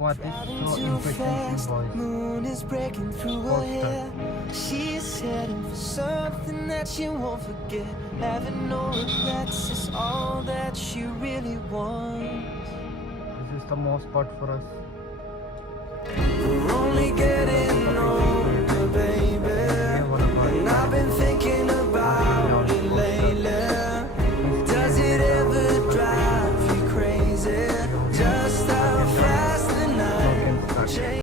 What is Driving so too impatient fast, boys? moon is breaking through her Poster. hair. She's heading for something that she won't forget. Having no regrets is all that she really wants. This is the most spot for us.